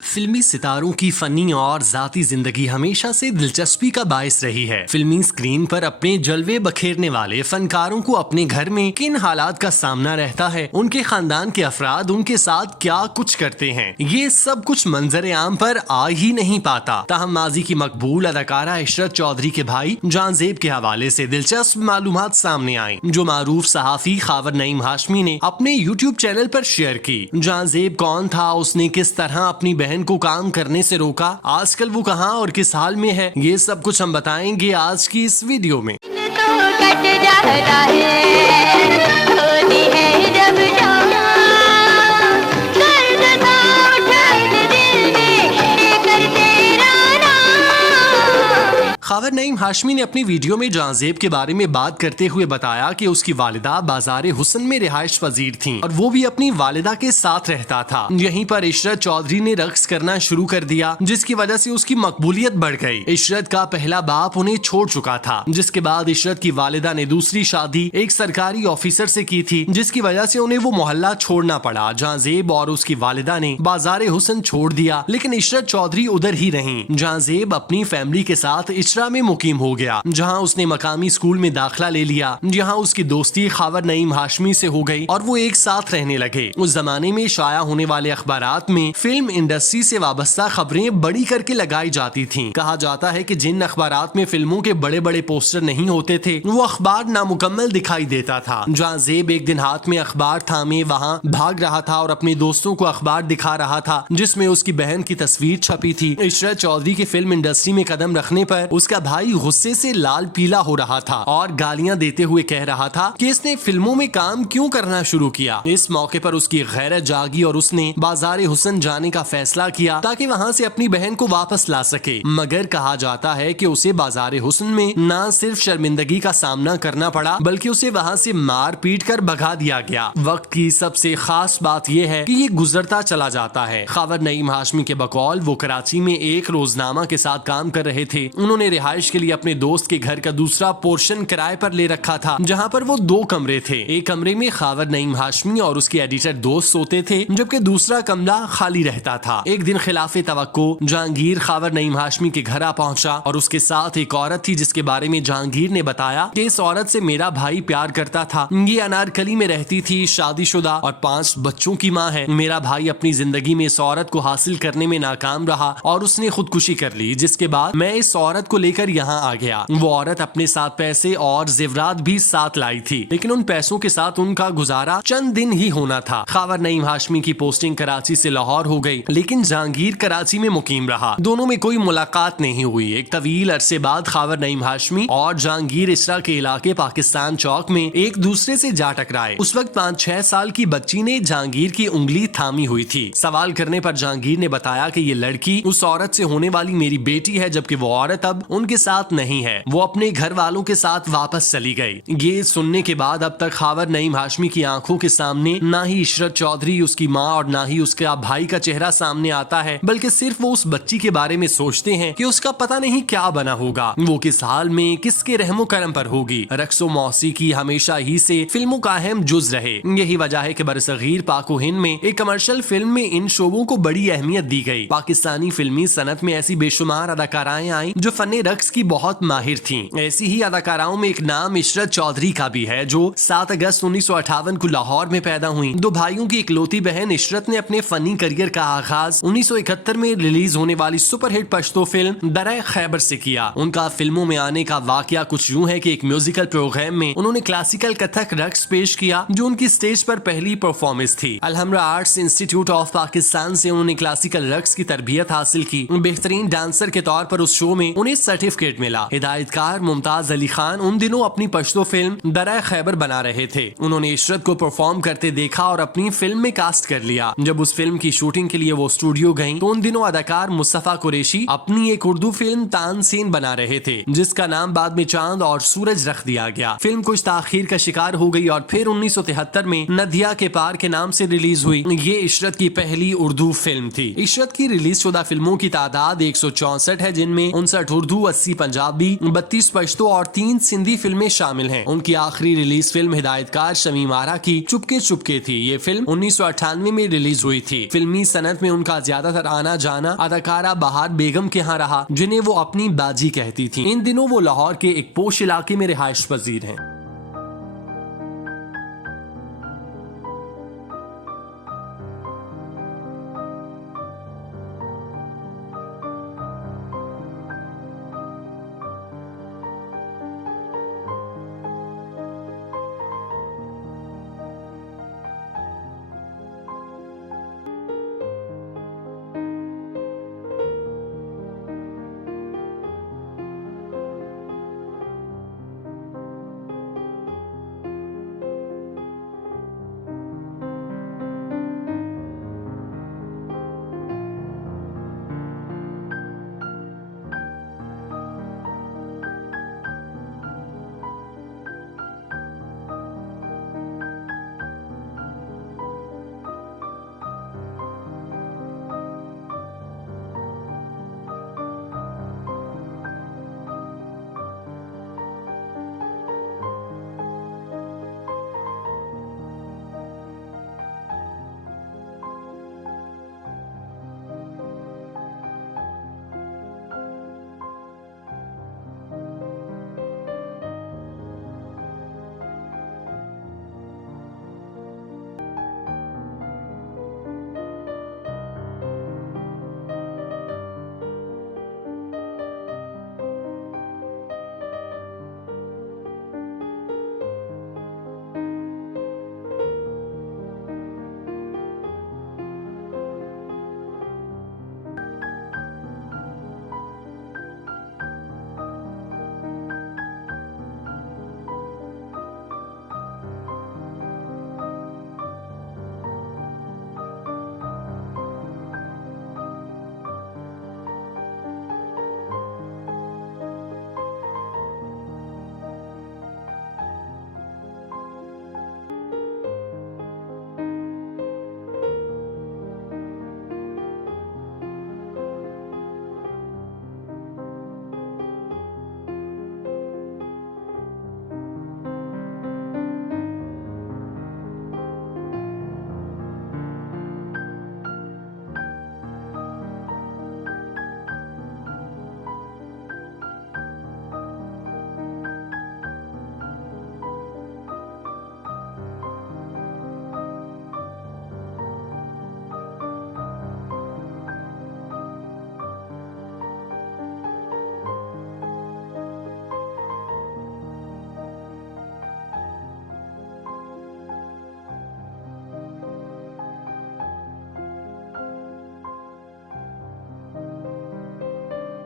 फिल्मी सितारों की फनी और जाती जिंदगी हमेशा से दिलचस्पी का बायस रही है। फिल्मी स्क्रीन पर अपने जलवे बखेरने वाले फनकारों को अपने घर में किन हालात का सामना रहता है, उनके खानदान के अफराद उनके साथ क्या कुछ करते हैं, ये सब कुछ मंजर आम पर आ ही नहीं पाता। ताहम माजी की मकबूल अदाकारा इशरत चौधरी के भाई जांजेब के हवाले से दिलचस्प मालूमात सामने आई, जो मारूफ सहाफी खावर नईम हाशमी ने अपने यूट्यूब चैनल पर शेयर की। जांजेब कौन था, उसने किस तरह अपनी बहन को काम करने से रोका, आजकल वो कहां और किस हाल में है, ये सब कुछ हम बताएंगे आज की इस वीडियो में। खावर नईम हाशमी ने अपनी वीडियो में जांजेब के बारे में बात करते हुए बताया कि उसकी वालिदा बाजार हुसन में रिहाइश पजीर थीं और वो भी अपनी वालिदा के साथ रहता था। यहीं पर इशरत चौधरी ने रक्स करना शुरू कर दिया, जिसकी वजह से उसकी मकबूलियत बढ़ गई। इशरत का पहला बाप उन्हें छोड़ चुका था, जिसके बाद इशरत की वालिदा ने दूसरी शादी एक सरकारी ऑफिसर से की थी, जिसकी वजह से उन्हें वो मोहल्ला छोड़ना पड़ा। जांजेब और उसकी वालिदा ने बाजार हुसन छोड़ दिया, लेकिन इशरत चौधरी उधर ही रहीं। जांजेब अपनी फैमिली के साथ में मुकीम हो गया, जहां उसने मकामी स्कूल में दाखिला ले लिया। यहाँ उसकी दोस्ती खावर नईम हाशमी से हो गई और वो एक साथ रहने लगे। उस जमाने में शाया होने वाले अखबारात में फिल्म इंडस्ट्री से वाबस्ता खबरें बड़ी करके लगाई जाती थीं। कहा जाता है कि जिन अखबारात में फिल्मों के बड़े बड़े पोस्टर नहीं होते थे, वो अखबार नामुकम्मल दिखाई देता था। जांजेब एक दिन हाथ में अखबार थामे वहाँ भाग रहा था और अपने दोस्तों को अखबार दिखा रहा था, जिसमें उसकी बहन की तस्वीर छपी थी। इशरत चौधरी के फिल्म इंडस्ट्री में कदम रखने पर उसका भाई गुस्से से लाल पीला हो रहा था और गालियां देते हुए कह रहा था कि इसने फिल्मों में काम क्यों करना शुरू किया। इस मौके पर उसकी गैरत जागी और उसने बाजार हुसन जाने का फैसला किया ताकि वहां से अपनी बहन को वापस ला सके। मगर कहा जाता है कि उसे बाजार हुसन में न सिर्फ शर्मिंदगी का सामना करना पड़ा, बल्कि उसे वहां से मार पीट कर भगा दिया गया। वक्त की सबसे खास बात यह है कि ये गुजरता चला जाता है। खावर नईम हाशमी के बकौल वो कराची में एक रोजनामा के साथ काम कर रहे थे। उन्होंने रिहाइश के लिए अपने दोस्त के घर का दूसरा पोर्शन किराए पर ले रखा था, जहां पर वो 2 कमरे थे। एक कमरे में खावर नईम हाशमी और उसके एडिटर दोस्त सोते थे, जबकि दूसरा कमरा खाली रहता था। एक दिन खिलाफे तवक्को जहांगीर खावर नईम हाशमी के घर आ पहुंचा और उसके साथ एक औरत थी, जिसके बारे में जहांगीर ने बताया कि इस औरत से मेरा भाई प्यार करता था। ये अनारकली में रहती थी, शादीशुदा और 5 बच्चों की माँ है। मेरा भाई अपनी जिंदगी में इस औरत को हासिल करने में नाकाम रहा और उसने खुदकुशी कर ली, जिसके बाद मैं इस औरत को लेकर यहाँ आ गया। वो औरत अपने साथ पैसे और जेवरात भी साथ लाई थी, लेकिन उन पैसों के साथ उनका गुजारा चंद दिन ही होना था। खावर नईम हाशमी की पोस्टिंग कराची से लाहौर हो गई, लेकिन जहांगीर कराची में मुकीम रहा। दोनों में कोई मुलाकात नहीं हुई। एक तवील अरसे बाद खावर नईम हाशमी और जहांगीर इसरा के इलाके पाकिस्तान चौक में एक दूसरे से जा टकराए। उस वक्त 5-6 साल की बच्ची ने जहांगीर की उंगली थामी हुई थी। सवाल करने पर जहांगीर ने बताया कि ये लड़की उस औरत से होने वाली मेरी बेटी है, जबकि वो औरत अब उनके साथ नहीं है। वो अपने घर वालों के साथ वापस चली गई। ये सुनने के बाद अब तक खावर नईम हाशमी की आंखों के सामने ना ही इशरत चौधरी, उसकी माँ और ना ही उसके भाई का चेहरा सामने आता है, बल्कि सिर्फ वो उस बच्ची के बारे में सोचते हैं कि उसका पता नहीं क्या बना होगा, वो किस हाल में किसके रहमो करम पर होगी। रक्सो मौसीकी हमेशा ही से फिल्मों का अहम जुज रहे। यही वजह है कि बरसगीर पाक व हिंद में एक कमर्शियल फिल्म में इन शोबों को बड़ी अहमियत दी गई। पाकिस्तानी फिल्मी सनत में ऐसी बेशुमार अदाकाराएं आई जो फने रक्स की बहुत माहिर थीं। ऐसी ही अदाकाराओं में एक नाम इशरत चौधरी का भी है, जो 7 अगस्त 1958 को लाहौर में पैदा हुई। 2 भाइयों की इकलौती बहन इशरत ने अपने फनी करियर का आगाज 1971 में रिलीज होने वाली सुपरहिट पश्तो फिल्म दर खैबर से किया। उनका फिल्मों में आने का वाकया कुछ यूं है कि एक म्यूजिकल प्रोग्राम में उन्होंने क्लासिकल कथक रक्स पेश किया, जो उनकी स्टेज पर पहली परफॉर्मेंस थी। Alhamra arts institute of Pakistan से उन्होंने क्लासिकल रक्स की तरबियत हासिल की। बेहतरीन डांसर के तौर पर उस शो में उन्हें सर्टिफिकेट मिला। हिदायतकार मुमताज अली खान उन दिनों अपनी पश्तो फिल्म दर खैबर बना रहे थे। उन्होंने इशरत को परफॉर्म करते देखा और अपनी फिल्म में कास्ट कर लिया। जब उस फिल्म की शूटिंग के लिए वो स्टूडियो गईं, तो उन दिनों अदाकार मुस्तफा कुरैशी अपनी एक उर्दू फिल्म तानसेन बना रहे थे, जिसका नाम बाद में चांद और सूरज रख दिया गया। फिल्म कुछ ताखीर का शिकार हो गई और फिर 1973 में नदिया के पार के नाम से रिलीज हुई। ये इशरत की पहली उर्दू फिल्म थी। इशरत की रिलीज शुदा फिल्मों की तादाद 164 है, जिनमें 59 उर्दू, 80 पंजाबी, 32 पश्तो और 3 सिंधी फिल्में शामिल हैं। उनकी आखिरी रिलीज फिल्म हिदायतकार शमीम आरा की चुपके चुपके थी। ये फिल्म 1998 में रिलीज हुई थी। फिल्मी सनत में उनका ज्यादातर आना जाना अदाकारा बहार बेगम के यहाँ रहा, जिन्हें वो अपनी बाजी कहती थी। इन दिनों वो लाहौर के एक पोश इलाके में रिहाइश पजीर हैं।